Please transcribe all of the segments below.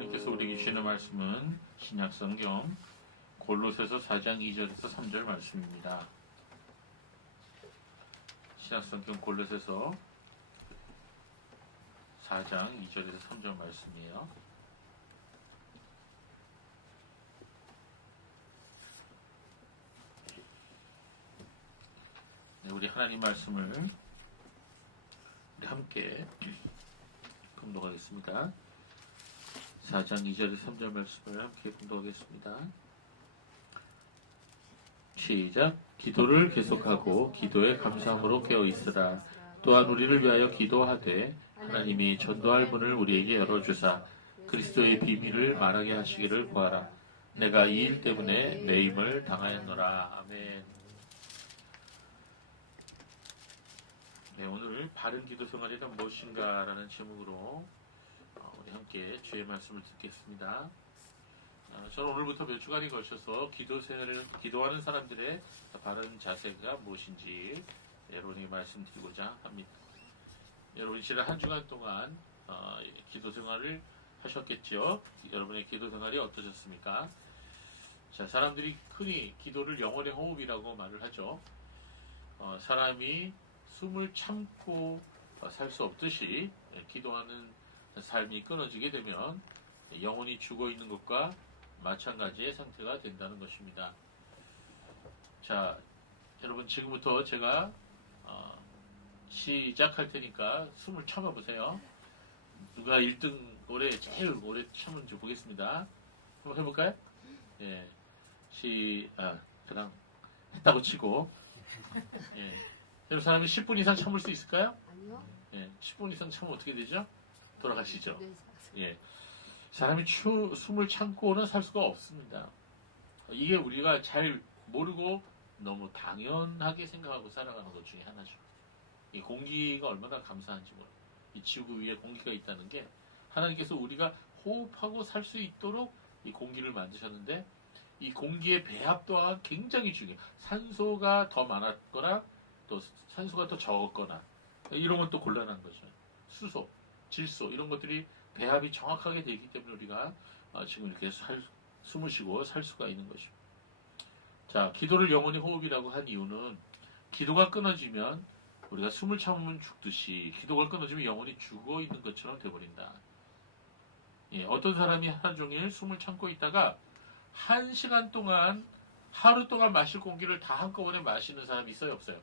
하나님께서 우리에게 주시는 말씀은 신약성경 골로새서 4장 2절에서 3절 말씀입니다. 신약성경 골로새서 4장 2절에서 3절 말씀이에요. 네, 우리 하나님 말씀을 우리 함께 공독하겠습니다. 4장 2절에서 3절 말씀을 함께 공독하겠습니다. 시작. 기도를 계속하고 기도에 감사함으로 깨어있으라. 또한 우리를 위하여 기도하되 하나님이 전도할 문을 우리에게 열어주사 그리스도의 비밀을 말하게 하시기를 구하라. 내가 이 일 때문에 매임을 당하였노라. 아멘. 네, 오늘 바른 기도 생활이란 무엇인가 라는 제목으로 우리 함께 주의 말씀을 듣겠습니다. 저는 오늘부터 몇 주간에 걸쳐서 기도하는 사람들의 바른 자세가 무엇인지 여러분에게 말씀드리고자 합니다. 여러분 지난 한 주간 동안 기도 생활을 하셨겠죠? 여러분의 기도 생활이 어떠셨습니까? 자, 사람들이 흔히 기도를 영혼의 호흡이라고 말을 하죠. 사람이 숨을 참고 살 수 없듯이 기도하는 삶이 끊어지게 되면 영혼이 죽어 있는 것과 마찬가지의 상태가 된다는 것입니다. 자, 여러분 지금부터 제가 시작할 테니까 숨을 참아 보세요. 누가 1등 제일 오래 참은지 보겠습니다. 한번 해볼까요? 예, 그냥 했다고 치고, 예, 여러분 사람이 10분 이상 참을 수 있을까요? 아니요. 예, 10분 이상 참으면 어떻게 되죠? 돌아가시죠. 예, 사람이 숨을 참고는 살 수가 없습니다. 이게 우리가 잘 모르고 너무 당연하게 생각하고 살아가는 것 중에 하나죠. 이 공기가 얼마나 감사한지 몰라요. 이 지구 위에 공기가 있다는 게 하나님께서 우리가 호흡하고 살 수 있도록 이 공기를 만드셨는데 이 공기의 배합 또한 굉장히 중요해요. 산소가 더 많았거나 또 산소가 더 적었거나 이런 건 또 곤란한 거죠. 수소, 질소 이런 것들이 배합이 정확하게 되기 때문에 우리가 지금 이렇게 숨을 쉬고 살 수가 있는 것입니다. 자, 기도를 영혼의 호흡이라고 한 이유는 기도가 끊어지면 우리가 숨을 참으면 죽듯이 기도가 끊어지면 영혼이 죽어 있는 것처럼 돼버린다. 예, 어떤 사람이 하루 종일 숨을 참고 있다가 1시간 동안 하루 동안 마실 공기를 다 한꺼번에 마시는 사람이 있어요, 없어요?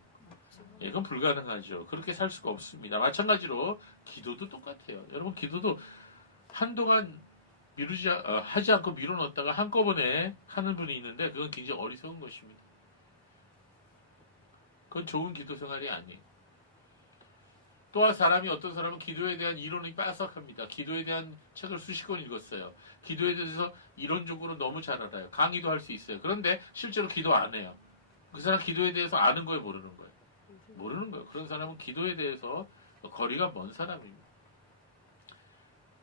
예, 그건 불가능하죠. 그렇게 살 수가 없습니다. 마찬가지로 기도도 똑같아요. 여러분 기도도 한동안 하지 않고 미뤄놓다가 한꺼번에 하는 분이 있는데 그건 굉장히 어리석은 것입니다. 그건 좋은 기도 생활이 아니에요. 또한 어떤 사람은 기도에 대한 이론이 빠삭합니다. 기도에 대한 책을 수십 권 읽었어요. 기도에 대해서 이론적으로 너무 잘 알아요. 강의도 할 수 있어요. 그런데 실제로 기도 안 해요. 그 사람 기도에 대해서 아는 거예요, 모르는 거예요? 모르는 거예요. 그런 사람은 기도에 대해서 거리가 먼 사람입니다.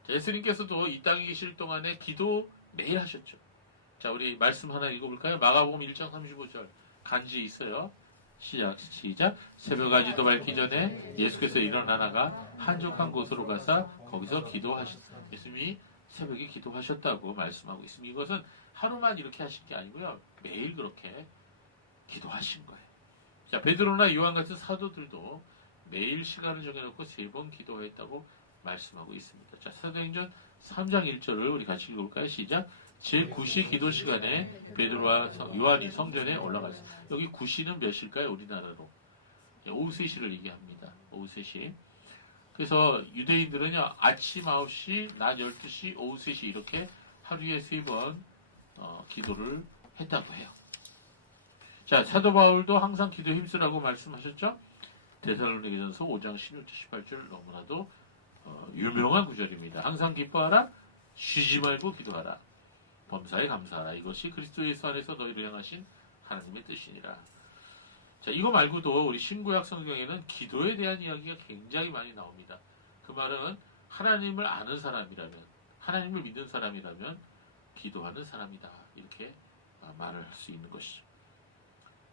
예수님께서도 이 땅에 계실 동안에 기도 매일 하셨죠. 자, 우리 말씀 하나 읽어볼까요? 마가복음 1장 35절 간지 있어요. 시작. 새벽까지도 밝기 전에 예수께서 일어나다가 한적한 곳으로 가서 거기서 기도하셨다. 예수님이 새벽에 기도하셨다고 말씀하고 있습니다. 이것은 하루만 이렇게 하신 게 아니고요. 매일 그렇게 기도하신 거예요. 자, 베드로나 요한 같은 사도들도 매일 시간을 정해놓고 3번 기도했다고 말씀하고 있습니다. 자, 사도행전 3장 1절을 우리 같이 읽어볼까요? 시작. 제9시 기도 시간에 베드로와 요한이 성전에 올라갔습니다. 여기 9시는 몇 시일까요? 우리나라로. 오후 3시를 얘기합니다. 오후 3시. 그래서 유대인들은요, 아침 9시, 낮 12시, 오후 3시 이렇게 하루에 3번 기도를 했다고 해요. 자, 사도 바울도 항상 기도에 힘쓰라고 말씀하셨죠? 데살로니가전서 5장 16절 18절 너무나도 유명한 구절입니다. 항상 기뻐하라, 쉬지 말고 기도하라, 범사에 감사하라. 이것이 그리스도 예수 안에서 너희를 향하신 하나님의 뜻이니라. 자, 이거 말고도 우리 신구약 성경에는 기도에 대한 이야기가 굉장히 많이 나옵니다. 그 말은 하나님을 아는 사람이라면, 하나님을 믿는 사람이라면 기도하는 사람이다. 이렇게 말을 할 수 있는 것이죠.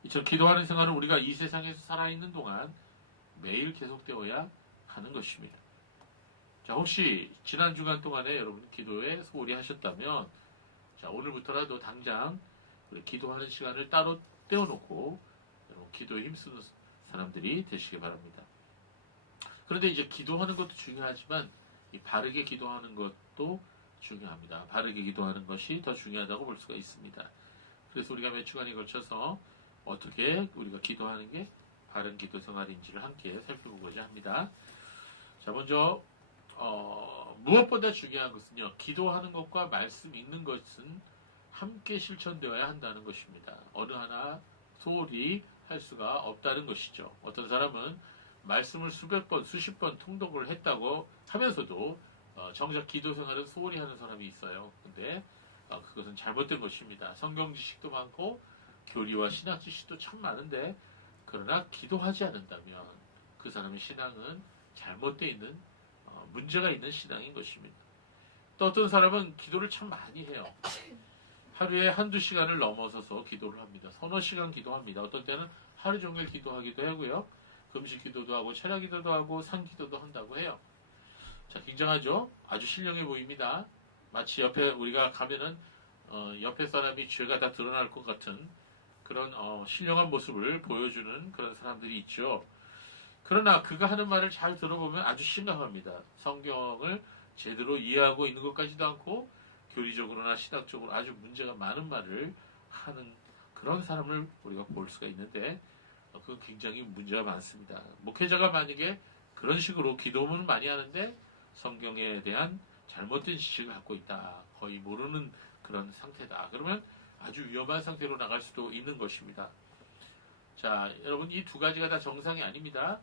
이처럼 기도하는 생활은 우리가 이 세상에서 살아있는 동안 매일 계속되어야 하는 것입니다. 자, 자, 혹시 지난 주간 동안에 여러분 기도에 소홀히 하셨다면, 자, 오늘부터라도 당장 우리 기도하는 시간을 따로 떼어놓고 여러분 기도에 힘쓰는 사람들이 되시기 바랍니다. 그런데 이제 기도하는 것도 중요하지만 이 바르게 기도하는 것도 중요합니다. 바르게 기도하는 것이 더 중요하다고 볼 수가 있습니다. 그래서 우리가 몇 주간에 걸쳐서 어떻게 우리가 기도하는 게 바른 기도 생활인지를 함께 살펴보고자 합니다. 자, 먼저 무엇보다 중요한 것은요, 기도하는 것과 말씀 읽는 것은 함께 실천되어야 한다는 것입니다. 어느 하나 소홀히 할 수가 없다는 것이죠. 어떤 사람은 말씀을 수백 번, 수십 번 통독을 했다고 하면서도 정작 기도 생활은 소홀히 하는 사람이 있어요. 근데 그것은 잘못된 것입니다. 성경 지식도 많고 교리와 신학 지식도 참 많은데 그러나 기도하지 않는다면 그 사람의 신앙은 잘못되어 있는 문제가 있는 신앙인 것입니다. 또 어떤 사람은 기도를 참 많이 해요. 하루에 한두 시간을 넘어서서 기도를 합니다. 서너 시간 기도합니다. 어떤 때는 하루 종일 기도하기도 하고요. 금식 기도도 하고 철야 기도도 하고 산 기도도 한다고 해요. 자, 굉장하죠? 아주 신령해 보입니다. 마치 옆에 우리가 가면은 옆에 사람이 죄가 다 드러날 것 같은 그런 신령한 모습을 보여주는 그런 사람들이 있죠. 그러나 그가 하는 말을 잘 들어보면 아주 심각합니다. 성경을 제대로 이해하고 있는 것까지도 않고 교리적으로나 신학적으로 아주 문제가 많은 말을 하는 그런 사람을 우리가 볼 수가 있는데 그건 굉장히 문제가 많습니다. 목회자가 만약에 그런 식으로 기도문을 많이 하는데 성경에 대한 잘못된 지식을 갖고 있다. 거의 모르는 그런 상태다. 그러면 아주 위험한 상태로 나갈 수도 있는 것입니다. 자, 여러분 이 두 가지가 다 정상이 아닙니다.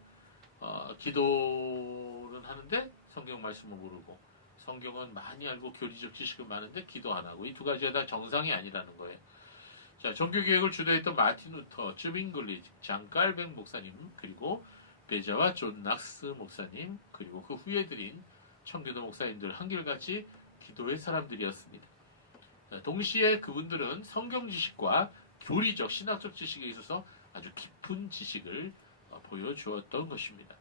기도는 하는데 성경 말씀을 모르고 성경은 많이 알고 교리적 지식은 많은데 기도 안 하고 이 두 가지가 다 정상이 아니라는 거예요. 자, 종교개혁을 주도했던 마틴 루터, 쯔빙글리, 장 깔뱅 목사님, 그리고 베자와 존 낙스 목사님, 그리고 그 후에 들인 청교도 목사님들 한결같이 기도의 사람들이었습니다. 자, 동시에 그분들은 성경 지식과 교리적, 신학적 지식에 있어서 아주 깊은 지식을 보여주었던 것입니다.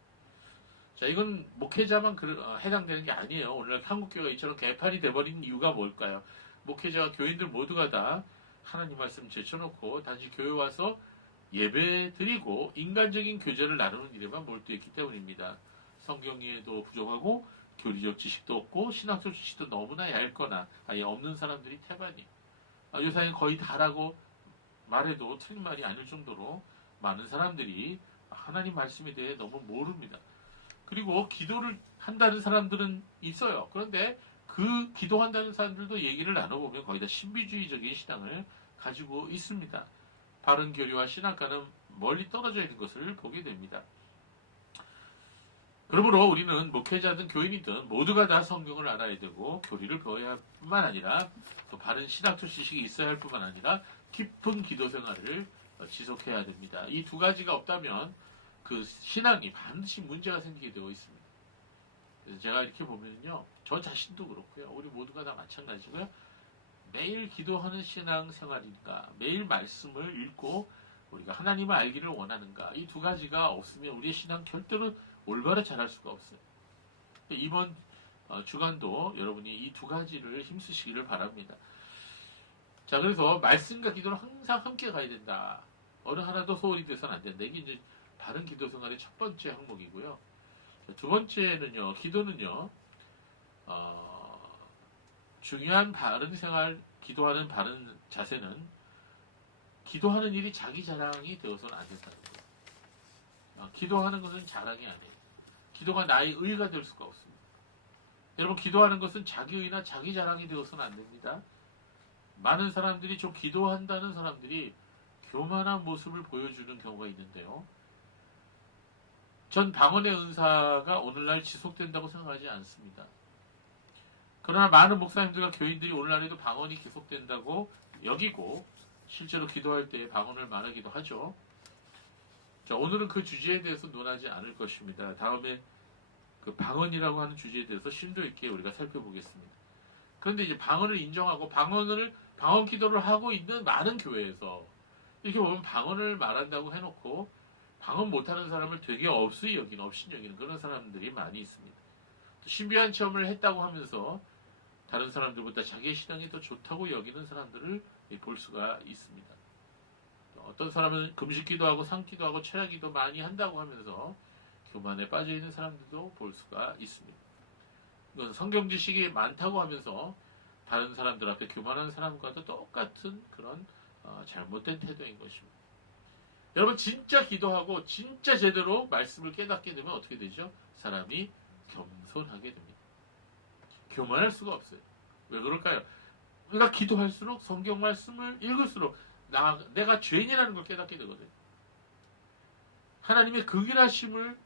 자, 이건 목회자만 해당되는 게 아니에요. 오늘날 한국교회가 이처럼 개판이 돼버린 이유가 뭘까요? 목회자와 교인들 모두가 다 하나님 말씀 제쳐놓고 단지 교회 와서 예배 드리고 인간적인 교제를 나누는 일에만 몰두했기 때문입니다. 성경 이해도 부족하고 교리적 지식도 없고 신학적 지식도 너무나 얇거나 아예 없는 사람들이 태반이 요사이는 거의 다라고 말해도 틀린 말이 아닐 정도로 많은 사람들이 하나님 말씀에 대해 너무 모릅니다. 그리고 기도를 한다는 사람들은 있어요. 그런데 그 기도한다는 사람들도 얘기를 나눠보면 거의 다 신비주의적인 신앙을 가지고 있습니다. 바른 교리와 신학과는 멀리 떨어져 있는 것을 보게 됩니다. 그러므로 우리는 목회자든 교인이든 모두가 다 성경을 알아야 되고 교리를 배워야 할 뿐만 아니라 또 바른 신학적 지식이 있어야 할 뿐만 아니라 깊은 기도 생활을 지속해야 됩니다. 이 두 가지가 없다면 그 신앙이 반드시 문제가 생기게 되어 있습니다. 그래서 제가 이렇게 보면요, 저 자신도 그렇고요, 우리 모두가 다 마찬가지고요. 매일 기도하는 신앙 생활인가, 매일 말씀을 읽고 우리가 하나님을 알기를 원하는가, 이 두 가지가 없으면 우리의 신앙 절대로 올바로 자랄 수가 없어요. 이번 주간도 여러분이 이 두 가지를 힘쓰시기를 바랍니다. 자, 그래서 말씀과 기도는 항상 함께 가야 된다. 어느 하나도 소홀히 돼서는 안 된다. 이게 이제 바른 기도 생활의 첫 번째 항목이고요. 두 번째는요, 기도는요, 중요한 바른 생활, 기도하는 바른 자세는 기도하는 일이 자기 자랑이 되어서는 안 된다는 거예요. 기도하는 것은 자랑이 아니에요. 기도가 나의 의가 될 수가 없습니다. 여러분, 기도하는 것은 자기 의나 자기 자랑이 되어서는 안 됩니다. 많은 사람들이 좀 기도한다는 사람들이 교만한 모습을 보여주는 경우가 있는데요. 전 방언의 은사가 오늘날 지속된다고 생각하지 않습니다. 그러나 많은 목사님들과 교인들이 오늘날에도 방언이 계속된다고 여기고 실제로 기도할 때 방언을 말하기도 하죠. 자, 오늘은 그 주제에 대해서 논하지 않을 것입니다. 다음에 그 방언이라고 하는 주제에 대해서 심도 있게 우리가 살펴보겠습니다. 그런데 이제 방언을 인정하고 방언 기도를 하고 있는 많은 교회에서 이렇게 보면 방언을 말한다고 해놓고 방언 못하는 사람을 되게 없이 여기는 그런 사람들이 많이 있습니다. 신비한 체험을 했다고 하면서 다른 사람들보다 자기의 신앙이 더 좋다고 여기는 사람들을 볼 수가 있습니다. 어떤 사람은 금식기도 하고 상기도 하고 철야기도 많이 한다고 하면서 교만에 빠져 있는 사람들도 볼 수가 있습니다. 이건 성경 지식이 많다고 하면서 다른 사람들 앞에 교만한 사람과도 똑같은 그런 잘못된 태도인 것입니다. 여러분 진짜 기도하고 진짜 제대로 말씀을 깨닫게 되면 어떻게 되죠? 사람이 겸손하게 됩니다. 교만할 수가 없어요. 왜 그럴까요? 우리가 기도할수록 성경 말씀을 읽을수록 내가 죄인이라는 걸 깨닫게 되거든요. 하나님의 극일하심을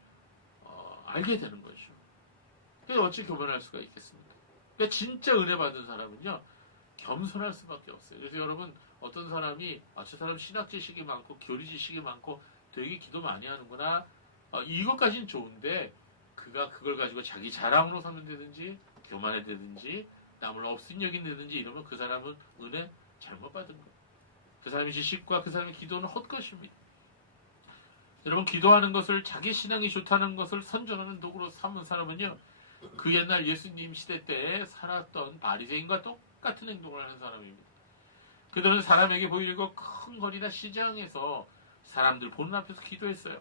알게 되는 거죠. 그래서 어찌 교만할 수가 있겠습니까? 그러니까 진짜 은혜 받은 사람은요 겸손할 수밖에 없어요. 그래서 여러분 어떤 사람이 저 사람 신학 지식이 많고 교리 지식이 많고 되게 기도 많이 하는구나 이것까지는 좋은데 그가 그걸 가지고 자기 자랑으로 삼는다든지 교만해되든지 남을 업신여긴다든지 이러면 그 사람은 은혜 잘못 받은 거예요. 그 사람의 지식과 그 사람의 기도는 헛것입니다. 여러분 기도하는 것을 자기 신앙이 좋다는 것을 선전하는 도구로 삼은 사람은요 그 옛날 예수님 시대 때 살았던 바리새인과 똑같은 행동을 하는 사람입니다. 그들은 사람에게 보이려고 큰 거리나 시장에서 사람들 보는 앞에서 기도했어요.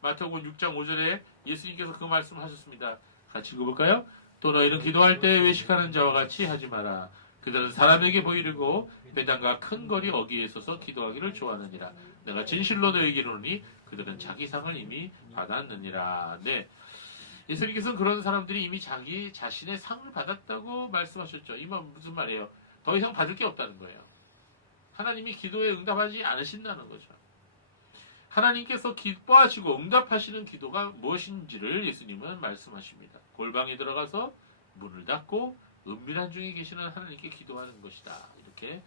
마태복음 6장 5절에 예수님께서 그 말씀을 하셨습니다. 같이 읽어볼까요? 또 너희는 기도할 때 외식하는 자와 같이 하지 마라. 그들은 사람에게 보이려고 회당과 큰 거리 어귀에 서서 기도하기를 좋아하느니라. 내가 진실로 너희에게 이르노니 그들은 자기 상을 이미 받았느니라. 네. 예수님께서는 그런 사람들이 이미 자기 자신의 상을 받았다고 말씀하셨죠. 이 말 무슨 말이에요? 더 이상 받을 게 없다는 거예요. 하나님이 기도에 응답하지 않으신다는 거죠. 하나님께서 기뻐하시고 응답하시는 기도가 무엇인지를 예수님은 말씀하십니다. 골방에 들어가서 문을 닫고 은밀한 중에 계시는 하나님께 기도하는 것이다. 이렇게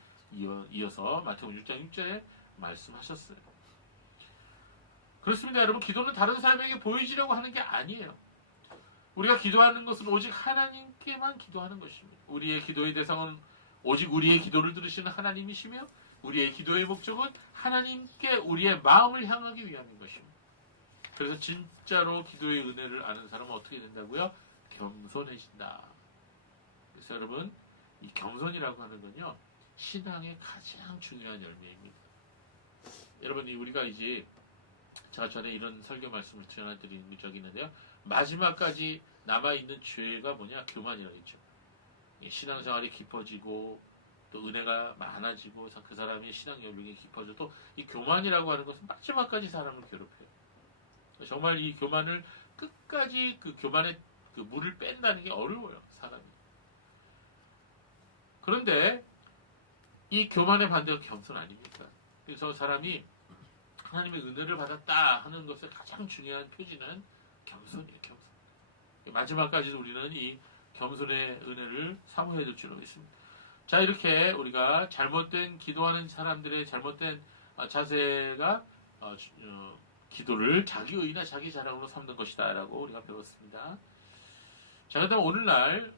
이어서 마태복음 6장 6절에 말씀하셨어요. 그렇습니다. 여러분 기도는 다른 사람에게 보여지려고 하는 게 아니에요. 우리가 기도하는 것은 오직 하나님께만 기도하는 것입니다. 우리의 기도의 대상은 오직 우리의 기도를 들으시는 하나님이시며 우리의 기도의 목적은 하나님께 우리의 마음을 향하기 위함인 것입니다. 그래서 진짜로 기도의 은혜를 아는 사람은 어떻게 된다고요? 겸손해진다. 그래서 여러분 이 겸손이라고 하는 건요 신앙의 가장 중요한 열매입니다. 여러분 우리가 이제 제가 전에 이런 설교 말씀을 전해드린 적이 있는데요. 마지막까지 남아있는 죄가 뭐냐? 교만이라고 했죠. 신앙생활이 깊어지고 또 은혜가 많아지고 그 사람이 신앙 연륜이 깊어져도 이 교만이라고 하는 것은 마지막까지 사람을 괴롭혀요. 정말 이 교만을 끝까지 그 교만의 그 물을 뺀다는 게 어려워요. 사람이. 그런데 이 교만의 반대가 겸손 아닙니까? 그래서 사람이 하나님의 은혜를 받았다 하는 것의 가장 중요한 표지는 겸손이에요. 겸손. 마지막까지도 우리는 이 겸손의 은혜를 사모해야 될 줄로 믿습니다. 자 이렇게 우리가 잘못된 기도하는 사람들의 잘못된 자세가 기도를 자기 의나 자기 자랑으로 삼는 것이다 라고 우리가 배웠습니다. 자 그다음 오늘날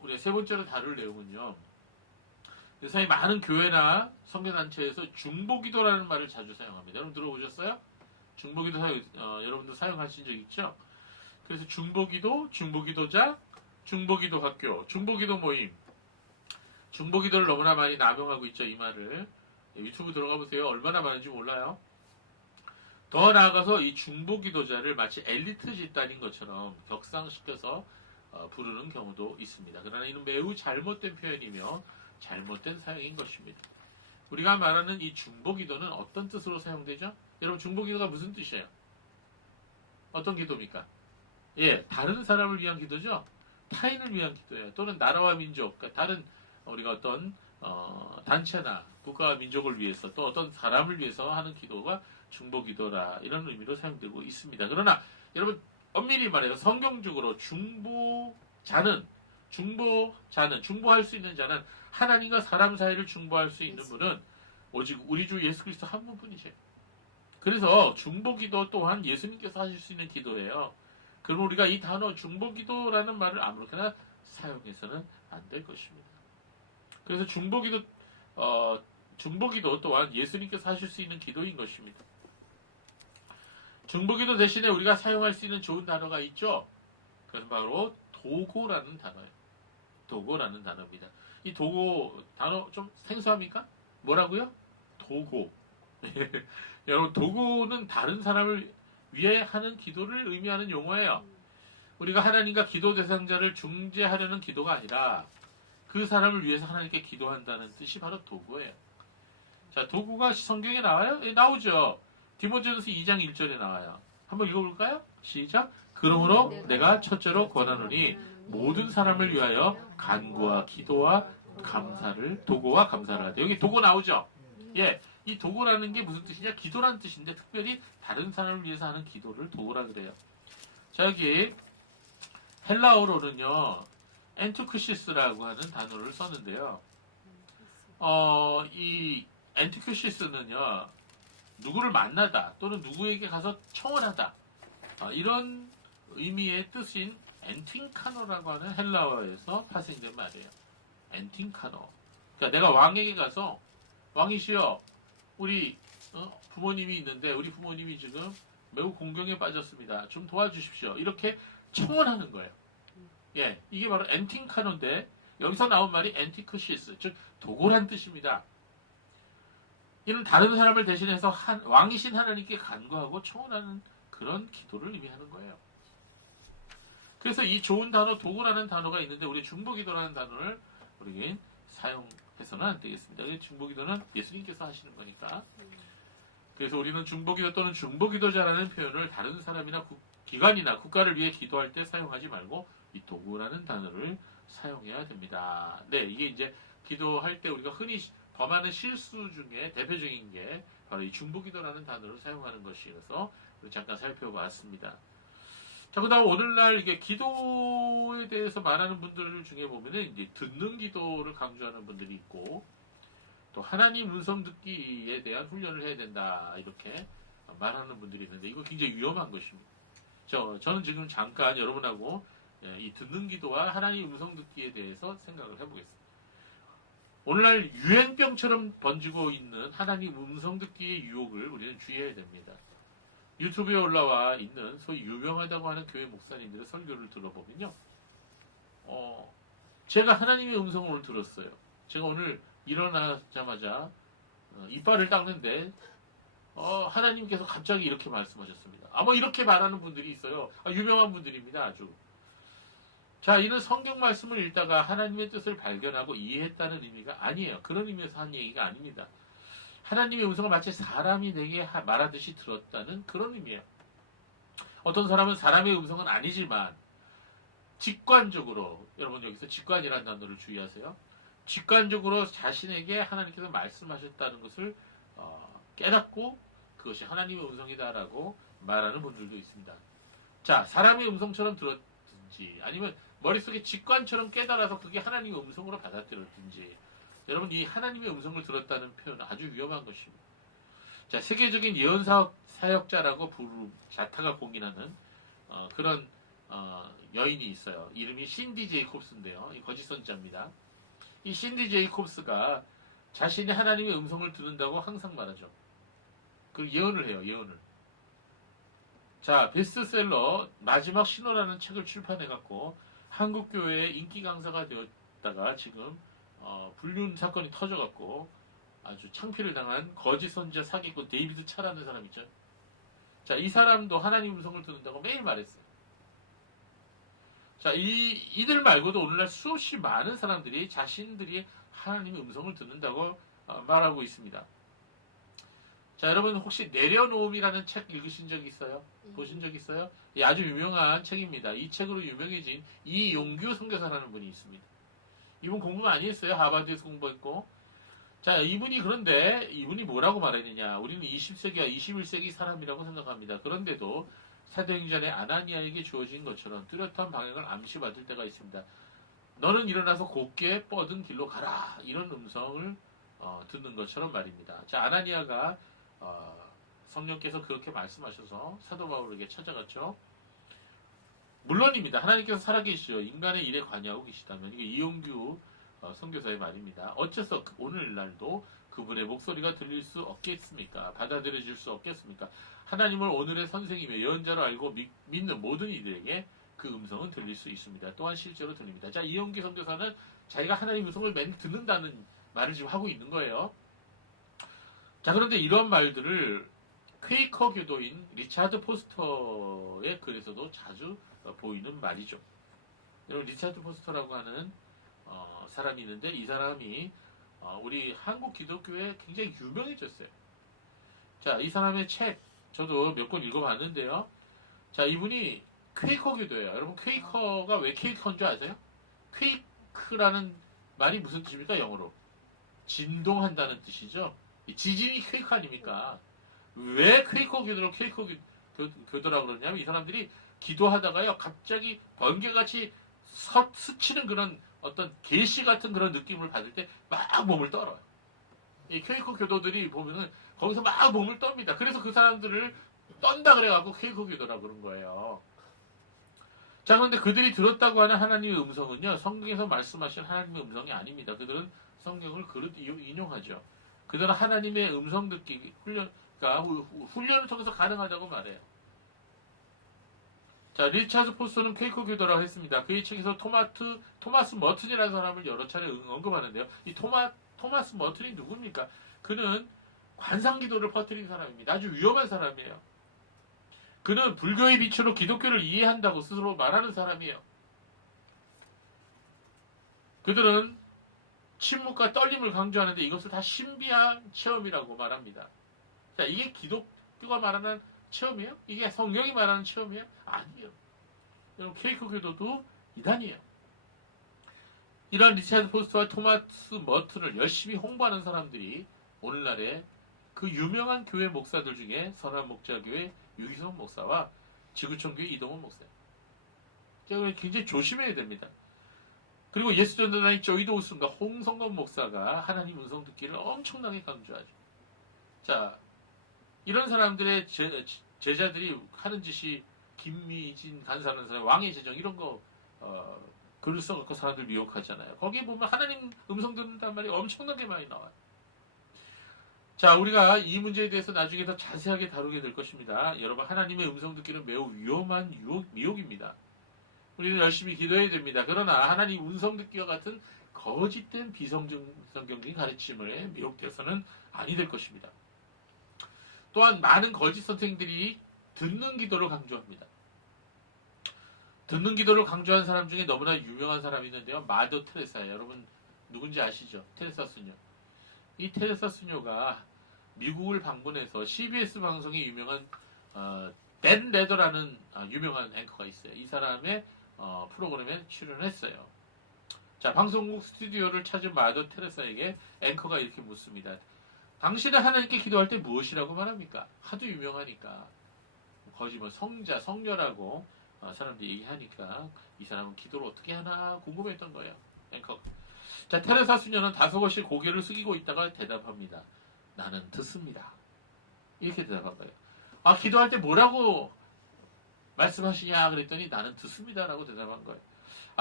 우리가 세 번째로 다룰 내용은요. 요새 많은 교회나 성교단체에서 중보기도라는 말을 자주 사용합니다. 여러분 들어보셨어요? 중보기도 여러분도 사용하신 적 있죠? 그래서 중보기도, 중보기도자, 중보기도 학교, 중보기도 모임, 중보기도를 너무나 많이 남용하고 있죠. 이 말을 유튜브 들어가 보세요. 얼마나 많은지 몰라요. 더 나아가서 이 중보기도자를 마치 엘리트 집단인 것처럼 격상시켜서 부르는 경우도 있습니다. 그러나 이는 매우 잘못된 표현이며 잘못된 사용인 것입니다. 우리가 말하는 이 중보기도는 어떤 뜻으로 사용되죠? 여러분 중보기도가 무슨 뜻이에요? 어떤 기도입니까? 예, 다른 사람을 위한 기도죠. 타인을 위한 기도예요. 또는 나라와 민족, 그러니까 다른 우리가 어떤 단체나 국가와 민족을 위해서 또 어떤 사람을 위해서 하는 기도가 중보기도라 이런 의미로 사용되고 있습니다. 그러나 여러분 엄밀히 말해서 성경적으로 중보할 수 있는 자는 하나님과 사람 사이를 중보할 수 있는 분은 오직 우리 주 예수 그리스도 한 분뿐이세요. 그래서 중보기도 또한 예수님께서 하실 수 있는 기도예요. 그럼 우리가 이 단어 중보기도라는 말을 아무렇게나 사용해서는 안 될 것입니다. 그래서 중보기도 또한 예수님께서 하실 수 있는 기도인 것입니다. 중보기도 대신에 우리가 사용할 수 있는 좋은 단어가 있죠. 그것은 바로 도고라는 단어예요. 도고라는 단어입니다. 이 도고 단어 좀 생소합니까? 뭐라고요? 도고. 여러분, 도고는 다른 사람을 위해 하는 기도를 의미하는 용어예요. 우리가 하나님과 기도 대상자를 중재하려는 기도가 아니라 그 사람을 위해서 하나님께 기도한다는 뜻이 바로 도구예요. 자, 도구가 성경에 나와요? 예, 나오죠. 디모데전서 2장 1절에 나와요. 한번 읽어볼까요? 시작. 그러므로 내가 첫째로 권하노니 모든 사람을 위하여 간구와 기도와 감사를, 도구와 감사를 하되. 여기 도구 나오죠? 예, 이 도구라는 게 무슨 뜻이냐? 기도라는 뜻인데 특별히 다른 사람을 위해서 하는 기도를 도구라 그래요. 자, 여기 헬라어로는요, 엔투크시스라고 하는 단어를 썼는데요. 이 엔투크시스는요, 누구를 만나다 또는 누구에게 가서 청원하다, 이런 의미의 뜻인 엔팅카노라고 하는 헬라어에서 파생된 말이에요. 엔팅카노. 그러니까 내가 왕에게 가서 왕이시여, 우리 부모님이 있는데 우리 부모님이 지금 매우 공경에 빠졌습니다. 좀 도와주십시오. 이렇게 청원하는 거예요. 예, 이게 바로 엔팅카노인데 여기서 나온 말이 엔티크시스, 즉 도고란 뜻입니다. 이는 다른 사람을 대신해서 왕이신 하나님께 간구하고 청원하는 그런 기도를 의미하는 거예요. 그래서 이 좋은 단어 도고라는 단어가 있는데 우리 중보기도라는 단어를 우리는 사용해서는 안 되겠습니다. 중보기도는 예수님께서 하시는 거니까. 그래서 우리는 중보기도 또는 중보기도자라는 표현을 다른 사람이나 기관이나 국가를 위해 기도할 때 사용하지 말고 이 도구라는 단어를 사용해야 됩니다. 네, 이게 이제 기도할 때 우리가 흔히 범하는 실수 중에 대표적인 게 바로 이 중보기도라는 단어를 사용하는 것이어서 잠깐 살펴봤습니다. 자, 그다음 오늘날 이게 기도에 대해서 말하는 분들 중에 보면은 이제 듣는 기도를 강조하는 분들이 있고 또 하나님 음성 듣기에 대한 훈련을 해야 된다 이렇게 말하는 분들이 있는데 이거 굉장히 위험한 것입니다. 저는 지금 잠깐 여러분하고 이 듣는 기도와 하나님 음성 듣기에 대해서 생각을 해보겠습니다. 오늘날 유행병처럼 번지고 있는 하나님 음성 듣기의 유혹을 우리는 주의해야 됩니다. 유튜브에 올라와 있는 소위 유명하다고 하는 교회 목사님들의 설교를 들어보면요. 제가 하나님의 음성을 오늘 들었어요. 제가 오늘 일어나자마자 이빨을 닦는데 하나님께서 갑자기 이렇게 말씀하셨습니다. 뭐 이렇게 말하는 분들이 있어요. 유명한 분들입니다. 아주. 자, 이는 성경 말씀을 읽다가 하나님의 뜻을 발견하고 이해했다는 의미가 아니에요. 그런 의미에서 한 얘기가 아닙니다. 하나님의 음성을 마치 사람이 내게 말하듯이 들었다는 그런 의미예요. 어떤 사람은 사람의 음성은 아니지만 직관적으로, 여러분 여기서 직관이라는 단어를 주의하세요. 직관적으로 자신에게 하나님께서 말씀하셨다는 것을 깨닫고 그것이 하나님의 음성이다라고 말하는 분들도 있습니다. 자, 사람의 음성처럼 들었든지 아니면 머릿속에 직관처럼 깨달아서 그게 하나님의 음성으로 받아들였든지, 여러분 이 하나님의 음성을 들었다는 표현은 아주 위험한 것입니다. 자, 세계적인 예언 사역자라고 자타가 공인하는 그런 여인이 있어요. 이름이 신디 제이콥스인데요. 이 거짓 선지자입니다. 이 신디 제이콥스가 자신이 하나님의 음성을 듣는다고 항상 말하죠. 그 예언을 해요. 예언을. 자, 베스트셀러 마지막 신호라는 책을 출판해갖고 한국 교회의 인기 강사가 되었다가 지금 불륜 사건이 터져갖고 아주 창피를 당한 거짓 선지자 사기꾼 데이비드 차라는 사람 있죠. 자, 이 사람도 하나님 음성을 듣는다고 매일 말했어요. 자, 이들 말고도 오늘날 수없이 많은 사람들이 자신들이 하나님의 음성을 듣는다고 말하고 있습니다. 자, 여러분 혹시 내려놓음이라는 책 읽으신 적 있어요? 보신 적 있어요? 예, 아주 유명한 책입니다. 이 책으로 유명해진 이용규 선교사라는 분이 있습니다. 이분 공부 많이 했어요. 하버드에서 공부했고. 자, 그런데 이분이 뭐라고 말했느냐. 우리는 20세기와 21세기 사람이라고 생각합니다. 그런데도 사도행전의 아나니아에게 주어진 것처럼 뚜렷한 방향을 암시받을 때가 있습니다. 너는 일어나서 곱게 뻗은 길로 가라. 이런 음성을 듣는 것처럼 말입니다. 자, 아나니아가 성령께서 그렇게 말씀하셔서 사도 바울에게 찾아갔죠. 물론입니다. 하나님께서 살아계시죠. 인간의 일에 관여하고 계시다면 이게 이용규 선교사의 말입니다. 어째서 오늘날도 그분의 목소리가 들릴 수 없겠습니까? 받아들여질 수 없겠습니까? 하나님을 오늘의 선생님의 예언자로 알고 믿는 모든 이들에게 그 음성은 들릴 수 있습니다. 또한 실제로 들립니다. 자, 이용기 선교사는 자기가 하나님 음성을 맨 듣는다는 말을 지금 하고 있는 거예요. 자, 그런데 이런 말들을 퀘이커 교도인 리차드 포스터의 글에서도 자주 보이는 말이죠. 여러분, 리차드 포스터라고 하는 사람이 있는데 이 사람이 우리 한국 기독교에 굉장히 유명해졌어요. 자, 이 사람의 책 저도 몇 권 읽어봤는데요. 자, 이분이 퀘이커 교도예요. 여러분, 퀘이커가 왜 퀘이커인 줄 아세요? 퀘이크라는 말이 무슨 뜻입니까? 영어로 진동한다는 뜻이죠. 지진이 퀘이크 아닙니까? 왜 퀘이커 교도를 퀘이커 교도라고 그러냐면 이 사람들이 기도하다가요 갑자기 번개같이 스치는 그런 어떤 계시 같은 그런 느낌을 받을 때 막 몸을 떨어요. 이 퀘이커 교도들이 보면은 거기서 막 몸을 떱니다. 그래서 그 사람들을 떤다 그래갖고 퀘이커 교도라고 그런 거예요. 자, 그런데 그들이 들었다고 하는 하나님의 음성은요 성경에서 말씀하신 하나님의 음성이 아닙니다. 그들은 성경을 그릇 인용하죠. 그들은 하나님의 음성 듣기 그러니까 훈련을 통해서 가능하다고 말해요. 자, 리차드 포스터는 퀘이커 교도라고 했습니다. 그의 책에서 토마스 머튼이라는 사람을 여러 차례 언급하는데요. 이 토마스 머튼이 누굽니까? 그는 관상기도를 퍼뜨린 사람입니다. 아주 위험한 사람이에요. 그는 불교의 빛으로 기독교를 이해한다고 스스로 말하는 사람이에요. 그들은 침묵과 떨림을 강조하는데 이것을 다 신비한 체험이라고 말합니다. 자, 이게 기독교가 말하는 체험이에요? 이게 성경이 말하는 체험이에요? 아니에요. 여러분, 퀘이커 교도도 이단이에요. 이러한 리차드 포스터와 토마스 머튼을 열심히 홍보하는 사람들이 오늘날의 그 유명한 교회 목사들 중에 선한목자교회 유기성 목사와 지구촌교회 이동원 목사예요. 제가 굉장히 조심해야 됩니다. 그리고 예수전도단의 조이도 우슨과 홍성건 목사가 하나님 음성 듣기를 엄청나게 강조하죠. 자, 이런 사람들의 제자들이 하는 짓이 김미진 간사라는 사람, 왕의 재정 이런 거 글을 써갖고 사람들 미혹하잖아요. 거기에 보면 하나님 음성 듣는단 말이 엄청나게 많이 나와요. 자, 우리가 이 문제에 대해서 나중에 더 자세하게 다루게 될 것입니다. 여러분, 하나님의 음성 듣기는 매우 위험한 미혹입니다. 우리는 열심히 기도해야 됩니다. 그러나 하나님 음성 듣기와 같은 거짓된 비성경적인 가르침에 미혹되어서는 아니 될 것입니다. 또한 많은 거짓 선생들이 듣는 기도를 강조합니다. 듣는 기도를 강조한 사람 중에 너무나 유명한 사람이 있는데요. 마더 테레사예요. 여러분 누군지 아시죠? 테레사 수녀. 이 테레사 수녀가 미국을 방문해서 CBS 방송에 유명한 댄 레더라는 유명한 앵커가 있어요. 이 사람의 프로그램에 출연했어요. 자, 방송국 스튜디오를 찾은 마더 테레사에게 앵커가 이렇게 묻습니다. 당신은 하나님께 기도할 때 무엇이라고 말합니까? 하도 유명하니까. 거짓 성자, 성녀라고 사람들이 얘기하니까 이 사람은 기도를 어떻게 하나 궁금했던 거예요. 앵커. 자, 테레사 수녀는 다소곳이 고개를 숙이고 있다가 대답합니다. 나는 듣습니다. 이렇게 대답한 거예요. 아, 기도할 때 뭐라고 말씀하시냐 그랬더니 나는 듣습니다라고 대답한 거예요.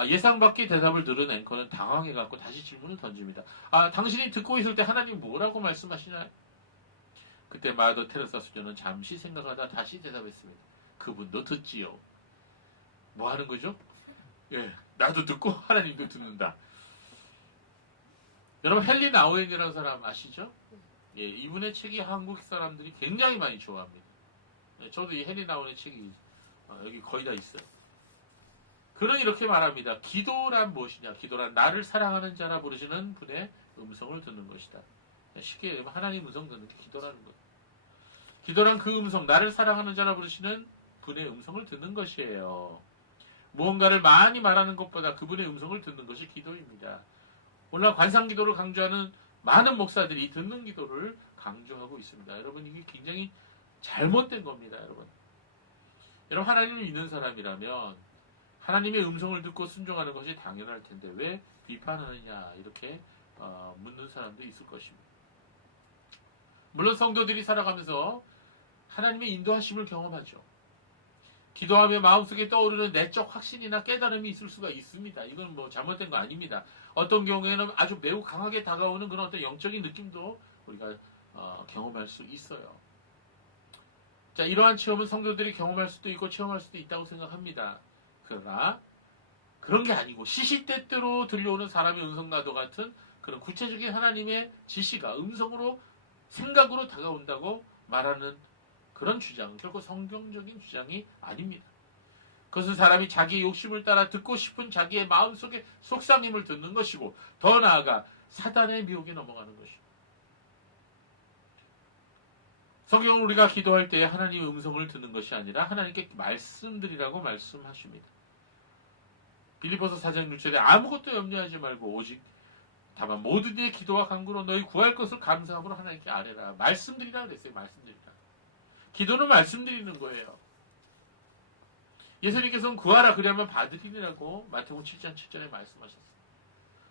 예상 밖의 대답을 들은 앵커는 당황해갖고 다시 질문을 던집니다. 당신이 듣고 있을 때 하나님 뭐라고 말씀하시나요? 그때 마더 테레사 수녀는 잠시 생각하다 다시 대답했습니다. 그분도 듣지요. 뭐 하는 거죠? 예, 나도 듣고 하나님도 듣는다. 여러분 헨리 나우엔이라는 사람 아시죠? 예, 이분의 책이 한국 사람들이 굉장히 많이 좋아합니다. 예, 저도 이 헨리 나우엔의 책이 여기 거의 다 있어요. 그는 이렇게 말합니다. 기도란 무엇이냐? 기도란 나를 사랑하는 자라 부르시는 분의 음성을 듣는 것이다. 쉽게 얘기하면 하나님 음성 듣는 게 기도라는 것. 기도란 그 음성, 나를 사랑하는 자라 부르시는 분의 음성을 듣는 것이에요. 무언가를 많이 말하는 것보다 그분의 음성을 듣는 것이 기도입니다. 오늘 관상기도를 강조하는 많은 목사들이 듣는 기도를 강조하고 있습니다. 여러분 이게 굉장히 잘못된 겁니다. 여러분 하나님을 믿는 사람이라면 하나님의 음성을 듣고 순종하는 것이 당연할 텐데 왜 비판하느냐 이렇게 묻는 사람도 있을 것입니다. 물론 성도들이 살아가면서 하나님의 인도하심을 경험하죠. 기도하며 마음속에 떠오르는 내적 확신이나 깨달음이 있을 수가 있습니다. 이건 뭐 잘못된 거 아닙니다. 어떤 경우에는 아주 매우 강하게 다가오는 그런 어떤 영적인 느낌도 우리가 경험할 수 있어요. 자, 이러한 체험은 성도들이 경험할 수도 있고 체험할 수도 있다고 생각합니다. 그러나 그런 게 아니고 시시때때로 들려오는 사람의 음성과도 같은 그런 구체적인 하나님의 지시가 음성으로 생각으로 다가온다고 말하는 그런 주장은 결코 성경적인 주장이 아닙니다. 그것은 사람이 자기의 욕심을 따라 듣고 싶은 자기의 마음속의 속삭임을 듣는 것이고 더 나아가 사단의 미혹에 넘어가는 것입니다. 성경은 우리가 기도할 때 하나님의 음성을 듣는 것이 아니라 하나님께 말씀드리라고 말씀하십니다. 빌립보서 4장 6절에 아무것도 염려하지 말고 오직 다만 모든 이의 기도와 간구로 너희 구할 것을 감사함으로 하나님께 아뢰라. 말씀드리라 그랬어요. 말씀드리라. 기도는 말씀드리는 거예요. 예수님께서는 구하라 그리하면 받으리라고 마태복음 7장 7절에 말씀하셨어요.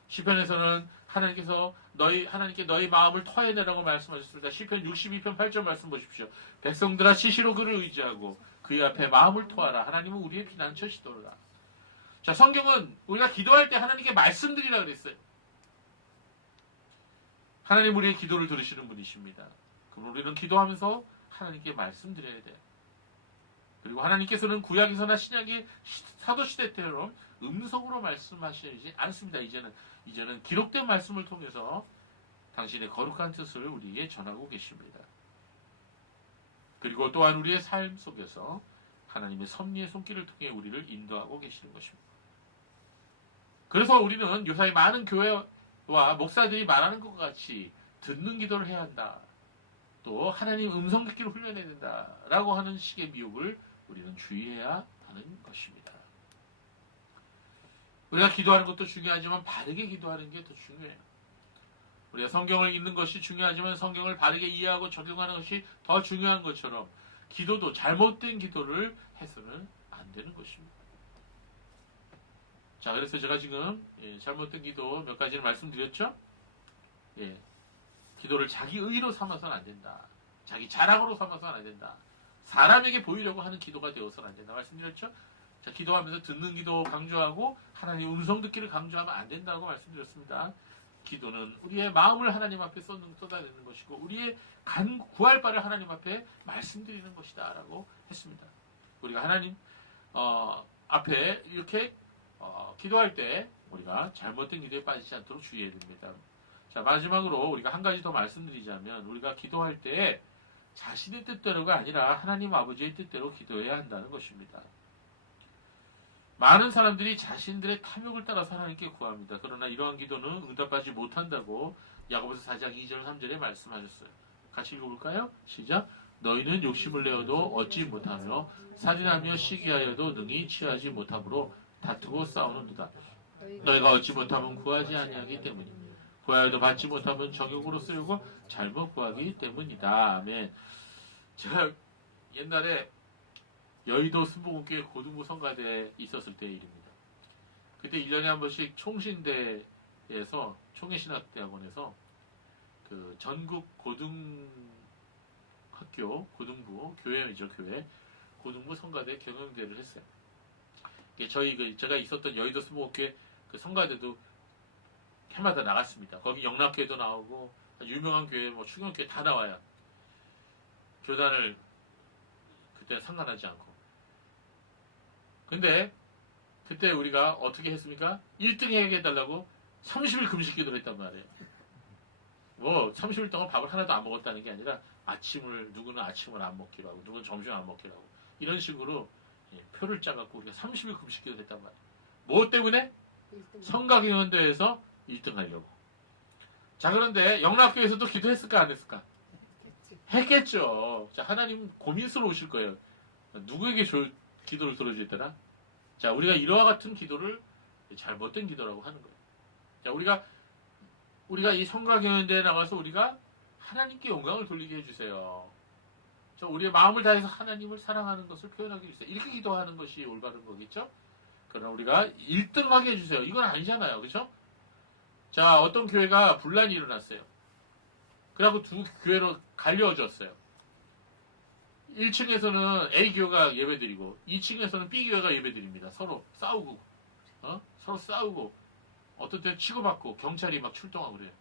시편에서는 하나님께 너희 마음을 터해내라고 말씀하셨습니다. 시편 62편 8절 말씀 보십시오. 백성들아 시시로 그를 의지하고 그의 앞에 마음을 토하라. 하나님은 우리의 피난처시도다. 자, 성경은 우리가 기도할 때 하나님께 말씀드리라 그랬어요. 하나님 우리의 기도를 들으시는 분이십니다. 그럼 우리는 기도하면서 하나님께 말씀드려야 돼요. 그리고 하나님께서는 구약에서나 신약의 사도시대 때처럼 음성으로 말씀하시지 않습니다. 이제는 기록된 말씀을 통해서 당신의 거룩한 뜻을 우리에게 전하고 계십니다. 그리고 또한 우리의 삶 속에서 하나님의 섭리의 손길을 통해 우리를 인도하고 계시는 것입니다. 그래서 우리는 요사이 많은 교회와 목사들이 말하는 것과 같이 듣는 기도를 해야 한다. 또 하나님 음성 듣기를 훈련해야 된다라고 하는 식의 미혹을 우리는 주의해야 하는 것입니다. 우리가 기도하는 것도 중요하지만 바르게 기도하는 게 더 중요해요. 우리가 성경을 읽는 것이 중요하지만 성경을 바르게 이해하고 적용하는 것이 더 중요한 것처럼 기도도 잘못된 기도를 해서는 안 되는 것입니다. 자, 그래서 제가 지금 잘못된 기도 몇 가지를 말씀드렸죠? 기도를 자기 의로 삼아서는 안 된다. 자기 자랑으로 삼아서는 안 된다. 사람에게 보이려고 하는 기도가 되어서는 안 된다. 말씀드렸죠? 자, 기도하면서 듣는 기도 강조하고 하나님 음성 듣기를 강조하면 안 된다고 말씀드렸습니다. 기도는 우리의 마음을 하나님 앞에 쏟아내는 것이고 우리의 구할 바를 하나님 앞에 말씀드리는 것이다 라고 했습니다. 우리가 하나님 앞에 이렇게 기도할 때 우리가 잘못된 기도에 빠지지 않도록 주의해야 됩니다. 자, 마지막으로 우리가 한 가지 더 말씀드리자면 우리가 기도할 때 자신의 뜻대로가 아니라 하나님 아버지의 뜻대로 기도해야 한다는 것입니다. 많은 사람들이 자신들의 탐욕을 따라서 하나님께 구합니다. 그러나 이러한 기도는 응답받지 못한다고 야고보서 4장 2절 3절에 말씀하셨어요. 같이 읽어볼까요? 시작. 너희는 욕심을 내어도 얻지 못하며 살인하며 시기하여도 능히 취하지 못하므로 다투고 싸우는도다. 너희가 얻지 못하면 구하지 아니하기 때문입니다. 구하여도 받지 못하면 정욕으로 쓰려고 잘못 구하기 때문이다. 아멘. 제가 옛날에 여의도 순복음교회 고등부 성가대에 있었을 때의 일입니다. 그때 1년에 한 번씩 총신대에서 총회신학대학원에서 그 전국 고등학교, 고등부, 교회이죠, 교회. 고등부 성가대 경영대를 했어요. 제가 있었던 여의도 순복음교회 그 성가대도 해마다 나갔습니다. 거기 영락교회도 나오고 유명한 교회, 충영교회 다 나와요. 교단을 그때 상관하지 않고. 근데 그때 우리가 어떻게 했습니까? 1등 해야겠다고 30일 금식 기도를 했단 말이에요. 30일 동안 밥을 하나도 안 먹었다는 게 아니라 누구는 아침을 안 먹기로 하고 누구는 점심을 안 먹기로 하고 이런 식으로 표를 짜갖고 우리가 30일 금식 기도를 했단 말이에요. 뭐 때문에? 성가경연대회에서 1등 하려고. 자, 그런데 영락교회에서도 기도했을까 안 했을까? 했겠죠. 자, 하나님 고민스러우실 거예요. 누구에게 기도를 들어주겠다나? 자, 우리가 이와 같은 기도를 잘못된 기도라고 하는 거예요. 자, 우리가 이 성가경연대에 나와서 우리가 하나님께 영광을 돌리게 해주세요. 자, 우리의 마음을 다해서 하나님을 사랑하는 것을 표현하게 해주세요. 이렇게 기도하는 것이 올바른 거겠죠? 그러나 우리가 1등하게 해주세요. 이건 아니잖아요. 그렇죠? 자, 어떤 교회가 분란이 일어났어요. 그래갖고 두 교회로 갈려졌어요. 1층에서는 A교회가 예배드리고 2층에서는 B교회가 예배드립니다. 서로 싸우고 어떤 때는 치고받고 경찰이 막 출동하고 그래요.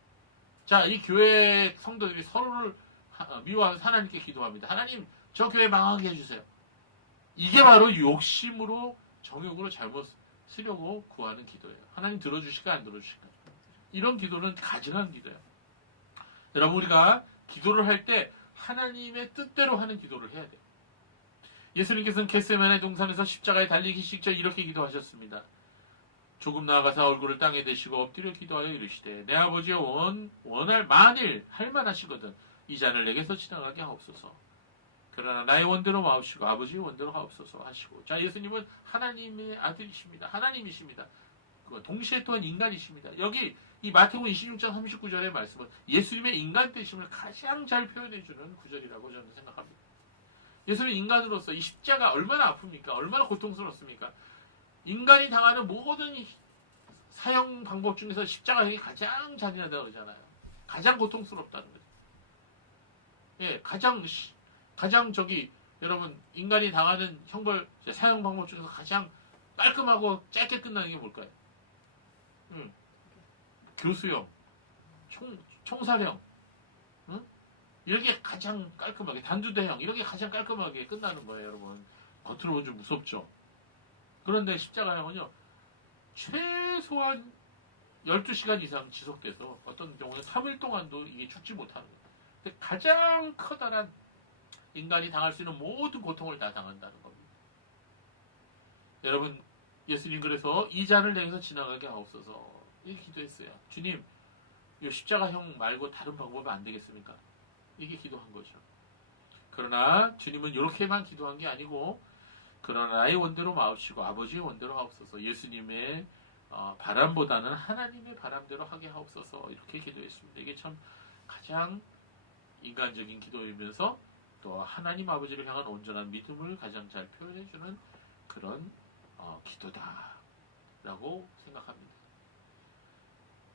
자, 이 교회 성도들이 서로를 미워하면서 하나님께 기도합니다. 하나님, 저 교회 망하게 해주세요. 이게 바로 욕심으로 정욕으로 잘못 쓰려고 구하는 기도예요. 하나님 들어주실까 안 들어주실까? 이런 기도는 가증한 기도예요. 여러분 우리가 기도를 할 때 하나님의 뜻대로 하는 기도를 해야 돼요. 예수님께서는 겟세마네 동산에서 십자가에 달리기 직전 이렇게 기도하셨습니다. 조금 나아가사 얼굴을 땅에 대시고 엎드려 기도하여 이르시되 내 아버지여 원할 만일 할 만하시거든 이 잔을 내게서 지나가게 하옵소서. 그러나 나의 원대로 마옵시고 아버지의 원대로 하옵소서 하시고. 자, 예수님은 하나님의 아들이십니다. 하나님이십니다. 동시에 또한 인간이십니다. 여기 이 마태복음 26장 39절의 말씀은 예수님의 인간 되심을 가장 잘 표현해주는 구절이라고 저는 생각합니다. 예수님 인간으로서 이 십자가 얼마나 아픕니까? 얼마나 고통스럽습니까? 인간이 당하는 모든 사형 방법 중에서 십자가형이 가장 잔인하다고 그러잖아요. 가장 고통스럽다는 거죠. 예, 가장 여러분 인간이 당하는 형벌 사형 방법 중에서 가장 깔끔하고 짧게 끝나는 게 뭘까요? 교수형, 총살형, 이렇게 가장 깔끔하게 단두대형 이렇게 가장 깔끔하게 끝나는 거예요, 여러분. 겉으로 보면 좀 무섭죠. 그런데 십자가형은요 최소한 12시간 이상 지속돼서 어떤 경우에 3일 동안도 이게 죽지 못하는 거예요. 근데 가장 커다란 인간이 당할 수 있는 모든 고통을 다 당한다는 겁니다. 여러분 예수님 그래서 이 잔을 내게서 지나가게 하옵소서 이렇게 기도했어요. 주님 이 십자가형 말고 다른 방법은 안 되겠습니까? 이게 기도한 거죠. 그러나 주님은 이렇게만 기도한 게 아니고 그러나 나의 원대로 마옵시고 아버지의 원대로 하옵소서. 예수님의 바람보다는 하나님의 바람대로 하게 하옵소서 이렇게 기도했습니다. 이게 참 가장 인간적인 기도이면서 또 하나님 아버지를 향한 온전한 믿음을 가장 잘 표현해주는 그런 기도다라고 생각합니다.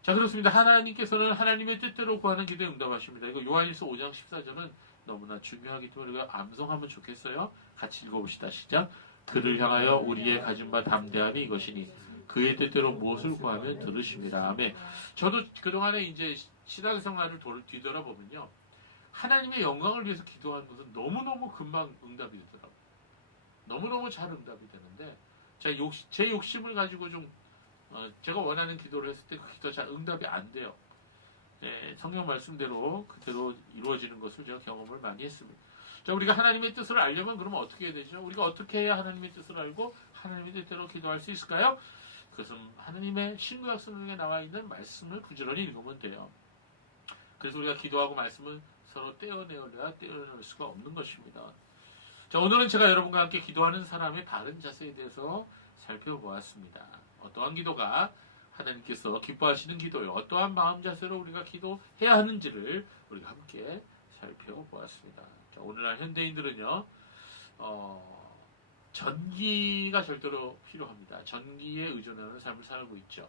자, 그렇습니다. 하나님께서는 하나님의 뜻대로 구하는 기도에 응답하십니다. 이거 요한일서 5장 14절은 너무나 중요하기 때문에 우리가 암송하면 좋겠어요. 같이 읽어봅시다. 시작. 그를 향하여 우리의 가진 바 담대함이 이것이니 그의 뜻대로 무엇을 구하면 들으십니다. 아멘. 저도 그동안에 이제 신앙생활을 뒤돌아보면요. 하나님의 영광을 위해서 기도하는 것은 너무너무 금방 응답이 되더라고요. 너무너무 잘 응답이 되는데 제 욕심을 가지고 좀 제가 원하는 기도를 했을 때 그 기도 잘 응답이 안 돼요. 네, 성경 말씀대로 그대로 이루어지는 것을 제가 경험을 많이 했습니다. 자, 우리가 하나님의 뜻을 알려면 그러면 어떻게 해야 되죠? 우리가 어떻게 해야 하나님의 뜻을 알고 하나님의 뜻대로 기도할 수 있을까요? 그것은 하나님의 신구약 성경에 나와 있는 말씀을 부지런히 읽으면 돼요. 그래서 우리가 기도하고 말씀을 서로 떼어내어야 떼어낼 수가 없는 것입니다. 자, 오늘은 제가 여러분과 함께 기도하는 사람의 바른 자세에 대해서 살펴보았습니다. 어떠한 기도가 하나님께서 기뻐하시는 기도요, 어떠한 마음 자세로 우리가 기도해야 하는지를 우리가 함께 살펴보았습니다. 자, 오늘날 현대인들은요, 전기가 절대로 필요합니다. 전기에 의존하는 삶을 살고 있죠.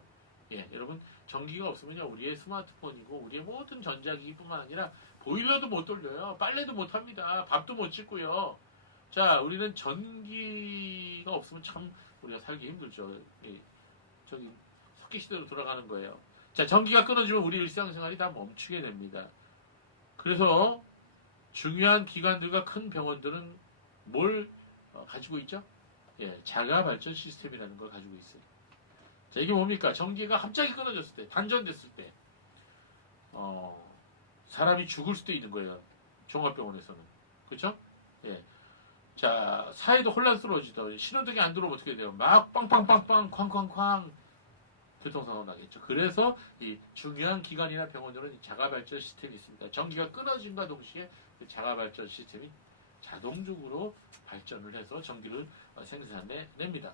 예, 여러분 전기가 없으면요, 우리의 스마트폰이고 우리의 모든 전자기기뿐만 아니라 보일러도 못 돌려요, 빨래도 못 합니다, 밥도 못 짓고요. 자, 우리는 전기가 없으면 참 우리가 살기 힘들죠. 예, 저기 석기 시대로 돌아가는 거예요. 자, 전기가 끊어지면 우리 일상생활이 다 멈추게 됩니다. 그래서 중요한 기관들과 큰 병원들은 뭘 가지고 있죠? 예, 자가 발전 시스템이라는 걸 가지고 있어요. 자, 이게 뭡니까? 전기가 갑자기 끊어졌을 때, 단전됐을 때, 사람이 죽을 수도 있는 거예요. 종합병원에서는. 그렇죠? 예. 자, 사회도 혼란스러워지더. 신호등이 안 들어오면 어떻게 돼요? 막 빵빵빵빵 쾅쾅쾅 교통사고 나겠죠. 그래서 이 중요한 기관이나 병원들은 자가발전 시스템이 있습니다. 전기가 끊어짐과 동시에 그 자가발전 시스템이 자동적으로 발전을 해서 전기를 생산해냅니다.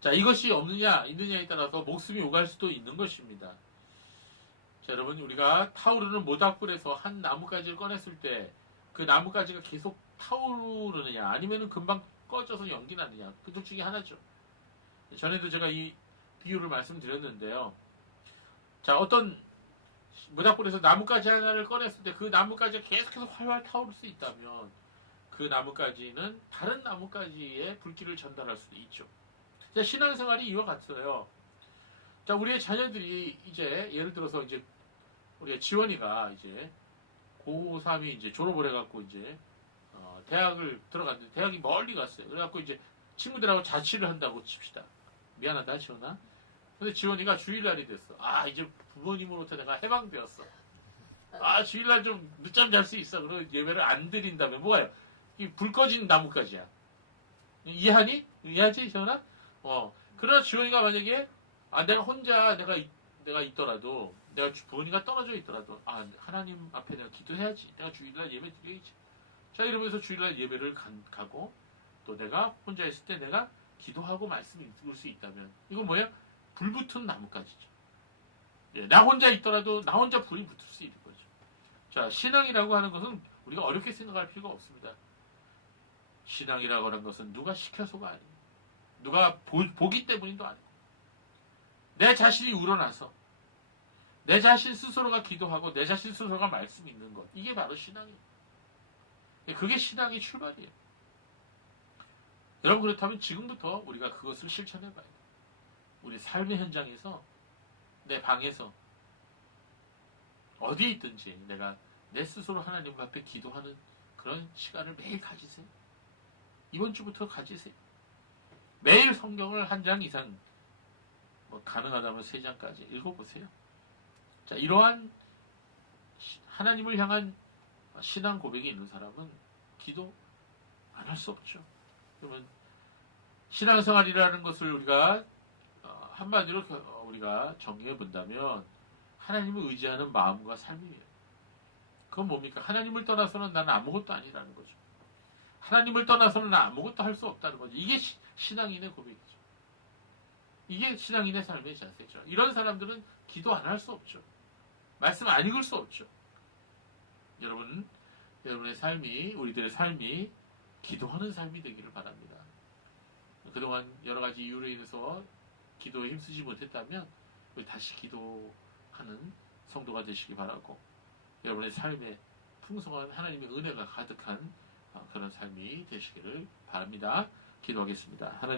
자, 이것이 없느냐 있느냐에 따라서 목숨이 오갈 수도 있는 것입니다. 자, 여러분 우리가 타오르는 모닥불에서 한 나뭇가지를 꺼냈을 때 그 나뭇가지가 계속 타오르느냐 아니면은 금방 꺼져서 연기 나느냐, 그 둘 중에 하나죠. 전에도 제가 이 비유를 말씀드렸는데요. 자, 어떤 모닥불에서 나뭇가지 하나를 꺼냈을 때 그 나뭇가지가 계속해서 활활 타오를 수 있다면 그 나뭇가지는 다른 나뭇가지에 불길을 전달할 수도 있죠. 자, 신앙생활이 이와 같아요. 자, 우리의 자녀들이 이제 예를 들어서 이제 우리가 지원이가 이제 고3이 이제 졸업을 해갖고 이제 대학을 들어갔는데 대학이 멀리 갔어요. 그래갖고 이제 친구들하고 자취를 한다고 칩시다. 미안하다, 지원아. 근데 지원이가 주일날이 됐어. 아, 이제 부모님으로부터 내가 해방되었어. 아, 주일날 좀 늦잠 잘 수 있어. 그리고 예배를 안 드린다면 뭐가요? 이 불 꺼진 나뭇가지야. 이해하니? 이해하지, 지원아? 그러나 지원이가 만약에 내가 혼자 내가 있더라도 내가 부모님과 떨어져 있더라도 하나님 앞에 내가 기도해야지. 내가 주일날 예배 드려야지. 자, 이러면서 주일날 예배를 가고 또 내가 혼자 있을 때 내가 기도하고 말씀 읽을 수 있다면 이건 뭐예요? 불 붙은 나뭇가지죠. 예, 나 혼자 있더라도 나 혼자 불이 붙을 수 있는 거죠. 자, 신앙이라고 하는 것은 우리가 어렵게 생각할 필요가 없습니다. 신앙이라고 하는 것은 누가 시켜서가 아니에요. 누가 보기 때문인도 아니에요. 내 자신이 우러나서 내 자신 스스로가 기도하고 내 자신 스스로가 말씀 읽는 것. 이게 바로 신앙이에요. 그게 신앙의 출발이에요. 여러분, 그렇다면 지금부터 우리가 그것을 실천해봐야 돼요. 우리 삶의 현장에서 내 방에서 어디에 있든지 내가 내 스스로 하나님 앞에 기도하는 그런 시간을 매일 가지세요. 이번 주부터 가지세요. 매일 성경을 한 장 이상 가능하다면 3장까지 읽어보세요. 자, 이러한 하나님을 향한 신앙 고백이 있는 사람은 기도 안 할 수 없죠. 그러면 신앙생활이라는 것을 우리가 한마디로 우리가 정리해 본다면 하나님을 의지하는 마음과 삶이에요. 그건 뭡니까? 하나님을 떠나서는 나는 아무것도 아니라는 거죠. 하나님을 떠나서는 난 아무것도 할 수 없다는 거죠. 이게 신앙인의 고백이죠. 이게 신앙인의 삶의 자세죠. 이런 사람들은 기도 안 할 수 없죠. 말씀 안 읽을 수 없죠. 여러분의 삶이, 우리들의 삶이 기도하는 삶이 되기를 바랍니다. 그동안 여러 가지 이유로 인해서 기도에 힘쓰지 못했다면 우리 다시 기도하는 성도가 되시기 바라고, 여러분의 삶에 풍성한 하나님의 은혜가 가득한 그런 삶이 되시기를 바랍니다. 기도하겠습니다. 하나님